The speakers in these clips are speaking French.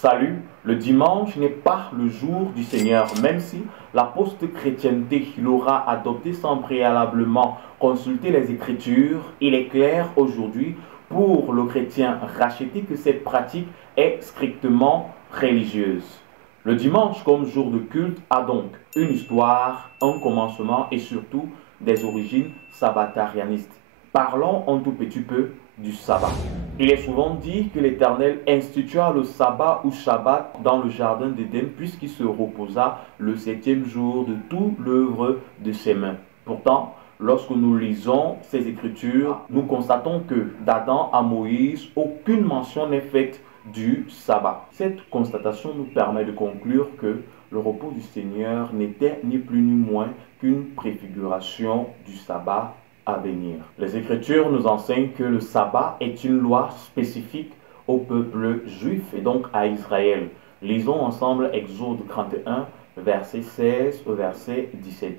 Salut, le dimanche n'est pas le jour du Seigneur, même si la post-chrétienté l'aura adopté sans préalablement consulter les Écritures. Il est clair aujourd'hui pour le chrétien racheté que cette pratique est strictement religieuse. Le dimanche comme jour de culte a donc une histoire, un commencement et surtout des origines sabbatarianistes. Parlons un tout petit peu du sabbat. Il est souvent dit que l'Éternel institua le sabbat ou Shabbat dans le jardin d'Éden puisqu'il se reposa le septième jour de toute l'œuvre de ses mains. Pourtant, lorsque nous lisons ces écritures, nous constatons que d'Adam à Moïse, aucune mention n'est faite du sabbat. Cette constatation nous permet de conclure que le repos du Seigneur n'était ni plus ni moins qu'une préfiguration du sabbat à venir. Les Écritures nous enseignent que le sabbat est une loi spécifique au peuple juif et donc à Israël. Lisons ensemble Exode 31, verset 16 au verset 17.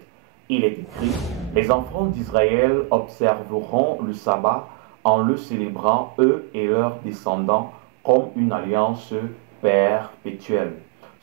Il est écrit: les enfants d'Israël observeront le sabbat en le célébrant, eux et leurs descendants, comme une alliance perpétuelle.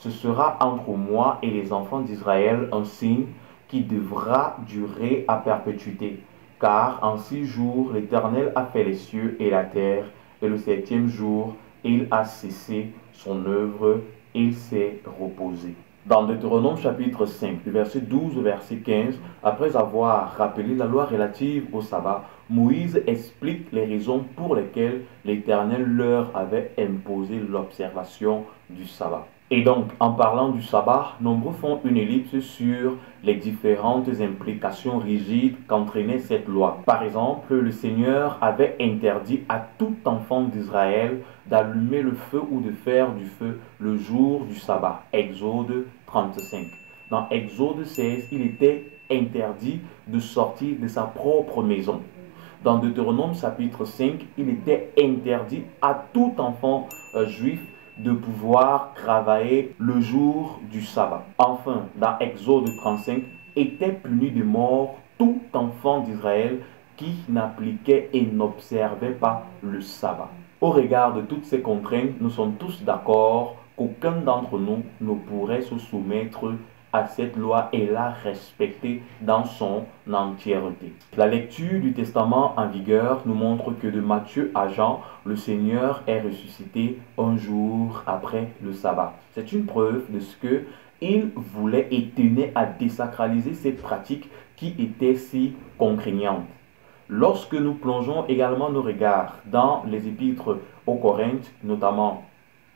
Ce sera entre moi et les enfants d'Israël un signe qui devra durer à perpétuité. Car en 6 jours, l'Éternel a fait les cieux et la terre, et le septième jour, il a cessé son œuvre, il s'est reposé. Dans Deutéronome chapitre 5, du verset 12 au verset 15, après avoir rappelé la loi relative au sabbat, Moïse explique les raisons pour lesquelles l'Éternel leur avait imposé l'observation du sabbat. Et donc, en parlant du sabbat, nombreux font une ellipse sur les différentes implications rigides qu'entraînait cette loi. Par exemple, le Seigneur avait interdit à tout enfant d'Israël d'allumer le feu ou de faire du feu le jour du sabbat. Exode 35. Dans Exode 16, il était interdit de sortir de sa propre maison. Dans Deutéronome chapitre 5, il était interdit à tout enfant juif de pouvoir travailler le jour du sabbat. Enfin, dans Exode 35, était puni de mort tout enfant d'Israël qui n'appliquait et n'observait pas le sabbat. Au regard de toutes ces contraintes, nous sommes tous d'accord qu'aucun d'entre nous ne pourrait se soumettre à cette loi et la respecter dans son entièreté. La lecture du Testament en vigueur nous montre que de Matthieu à Jean, le Seigneur est ressuscité un jour après le sabbat. C'est une preuve de ce que il voulait et tenait à désacraliser cette pratique qui était si contraignante. Lorsque nous plongeons également nos regards dans les épîtres aux Corinthes, notamment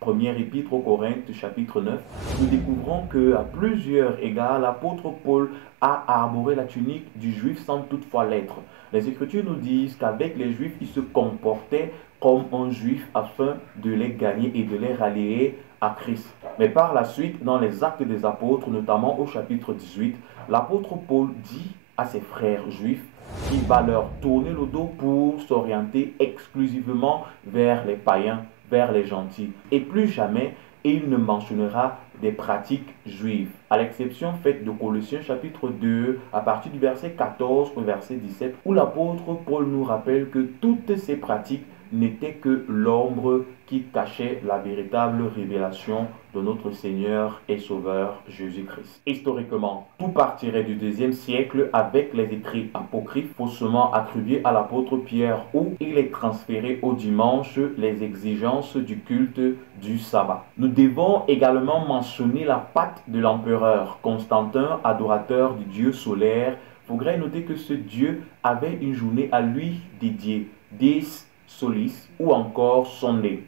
Première épître aux Corinthes, chapitre 9, nous découvrons qu'à plusieurs égards, l'apôtre Paul a arboré la tunique du juif sans toutefois l'être. Les Écritures nous disent qu'avec les Juifs, il se comportait comme un juif afin de les gagner et de les rallier à Christ. Mais par la suite, dans les Actes des Apôtres, notamment au chapitre 18, l'apôtre Paul dit à ses frères juifs qu'il va leur tourner le dos pour s'orienter exclusivement vers les païens, vers les gentils. Et plus jamais, il ne mentionnera des pratiques juives, à l'exception faite de Colossiens chapitre 2, à partir du verset 14 au verset 17, où l'apôtre Paul nous rappelle que toutes ces pratiques n'étaient que l'ombre qui cachait la véritable révélation de notre Seigneur et Sauveur Jésus-Christ. Historiquement, tout partirait du deuxième siècle avec les écrits apocryphes faussement attribués à l'apôtre Pierre, où il est transféré au dimanche les exigences du culte du sabbat. Nous devons également mentionner la patte de l'empereur Constantin, adorateur du dieu solaire. Il faudrait noter que ce dieu avait une journée à lui dédiée, Dies Solis, ou encore Sunday.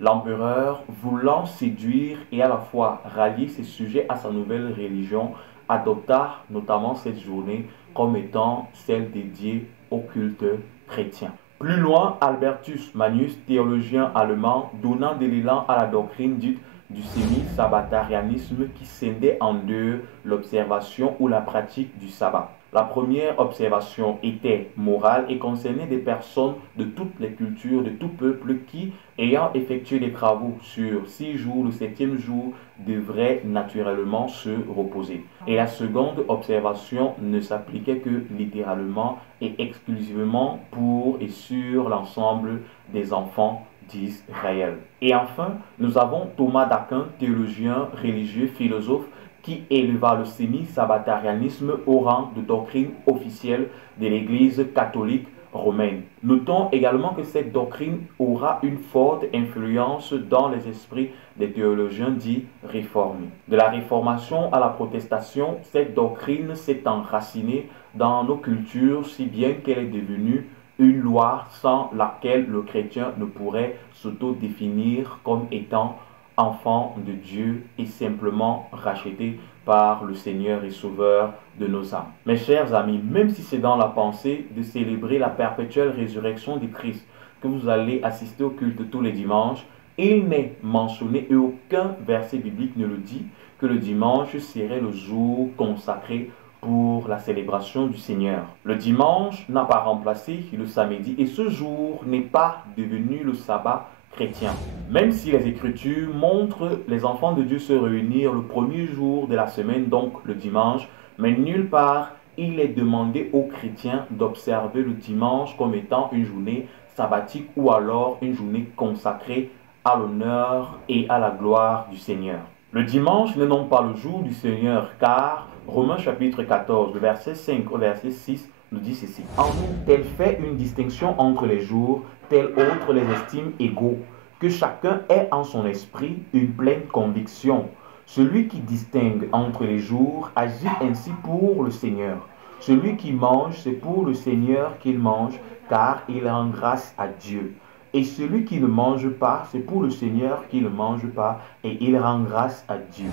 L'empereur, voulant séduire et à la fois rallier ses sujets à sa nouvelle religion, adopta notamment cette journée comme étant celle dédiée au culte chrétien. Plus loin, Albertus Magnus, théologien allemand, donnant de l'élan à la doctrine dite du semi-sabbatarianisme qui scindait en deux l'observation ou la pratique du sabbat. La première observation était morale et concernait des personnes de toutes les cultures, de tout peuple qui, ayant effectué des travaux sur 6 jours, le septième jour devrait naturellement se reposer. Et la seconde observation ne s'appliquait que littéralement et exclusivement pour et sur l'ensemble des enfants d'Israël. Et enfin, nous avons Thomas d'Aquin, théologien, religieux, philosophe, qui éleva le sémi-sabbatarianisme au rang de doctrine officielle de l'Église catholique romaine. Notons également que cette doctrine aura une forte influence dans les esprits des théologiens dits réformés. De la réformation à la protestation, cette doctrine s'est enracinée dans nos cultures si bien qu'elle est devenue une loi sans laquelle le chrétien ne pourrait s'auto-définir comme étant enfant de Dieu et simplement racheté par le Seigneur et Sauveur de nos âmes. Mes chers amis, même si c'est dans la pensée de célébrer la perpétuelle résurrection du Christ que vous allez assister au culte tous les dimanches, il n'est mentionné et aucun verset biblique ne le dit que le dimanche serait le jour consacré pour la célébration du Seigneur. Le dimanche n'a pas remplacé le samedi et ce jour n'est pas devenu le sabbat chrétien. Même si les Écritures montrent les enfants de Dieu se réunir le premier jour de la semaine, donc le dimanche, mais nulle part il est demandé aux chrétiens d'observer le dimanche comme étant une journée sabbatique ou alors une journée consacrée à l'honneur et à la gloire du Seigneur. Le dimanche n'est non pas le jour du Seigneur, car Romains chapitre 14, le verset 5 au verset 6 nous dit ceci. En nous, tel fait une distinction entre les jours, tel autre les estime égaux, que chacun ait en son esprit une pleine conviction. Celui qui distingue entre les jours agit ainsi pour le Seigneur. Celui qui mange, c'est pour le Seigneur qu'il mange, car il rend grâce à Dieu. Et celui qui ne mange pas, c'est pour le Seigneur qu'il ne mange pas, et il rend grâce à Dieu.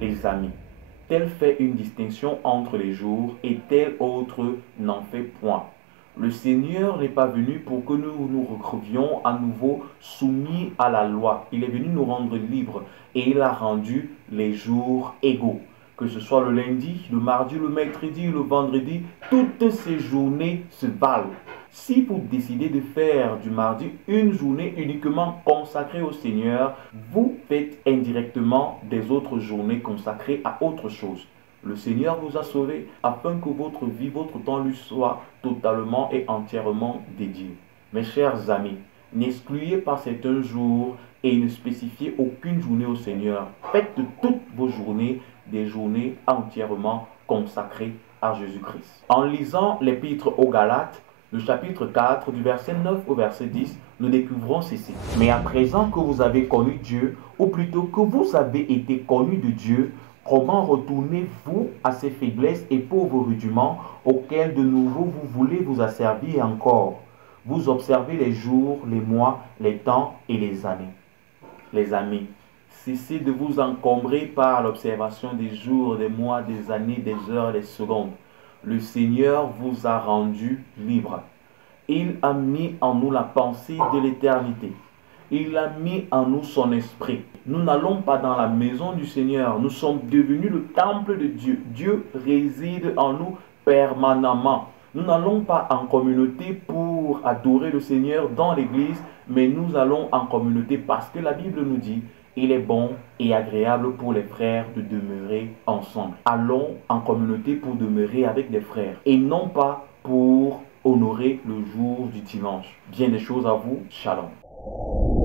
Les amis, tel fait une distinction entre les jours et tel autre n'en fait point. Le Seigneur n'est pas venu pour que nous nous retrouvions à nouveau soumis à la loi. Il est venu nous rendre libres et il a rendu les jours égaux. Que ce soit le lundi, le mardi, le mercredi, le vendredi, toutes ces journées se valent. Si vous décidez de faire du mardi une journée uniquement consacrée au Seigneur, vous faites indirectement des autres journées consacrées à autre chose. Le Seigneur vous a sauvé afin que votre vie, votre temps lui soit totalement et entièrement dédié. Mes chers amis, n'excluez pas certains jours et ne spécifiez aucune journée au Seigneur. Faites de toutes vos journées des journées entièrement consacrées à Jésus-Christ. En lisant l'épître aux Galates, le chapitre 4, du verset 9 au verset 10, nous découvrons ceci. Mais à présent que vous avez connu Dieu, ou plutôt que vous avez été connus de Dieu, comment retournez-vous à ces faiblesses et pauvres rudiments auxquels de nouveau vous voulez vous asservir encore? Vous observez les jours, les mois, les temps et les années. Les amis, cessez de vous encombrer par l'observation des jours, des mois, des années, des heures, des secondes. Le Seigneur vous a rendu libre. Il a mis en nous la pensée de l'éternité. Il a mis en nous son esprit. Nous n'allons pas dans la maison du Seigneur. Nous sommes devenus le temple de Dieu. Dieu réside en nous permanemment. Nous n'allons pas en communauté pour adorer le Seigneur dans l'église, mais nous allons en communauté parce que la Bible nous dit il est bon et agréable pour les frères de demeurer ensemble. Allons en communauté pour demeurer avec des frères et non pas pour honorer le jour du dimanche. Bien des choses à vous. Shalom.